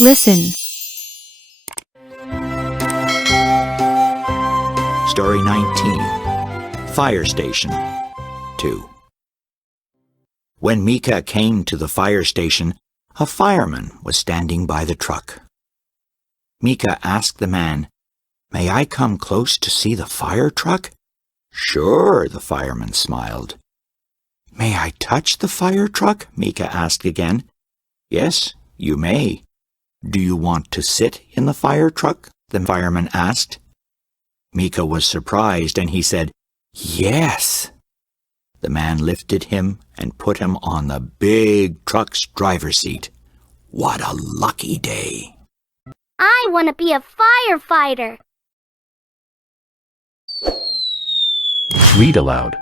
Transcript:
Listen. Story 19. Fire Station 2. When Mika came to the fire station, a fireman was standing by the truck. Mika asked the man, "May I come close to see the fire truck?" "Sure," the fireman smiled. "May I touch the fire truck?" Mika asked again. "Yes, you may." "Do you want to sit in the fire truck?" the fireman asked. Mika was surprised and he said, "Yes." The man lifted him and put him on the big truck's driver's seat. What a lucky day! I want to be a firefighter. Read aloud.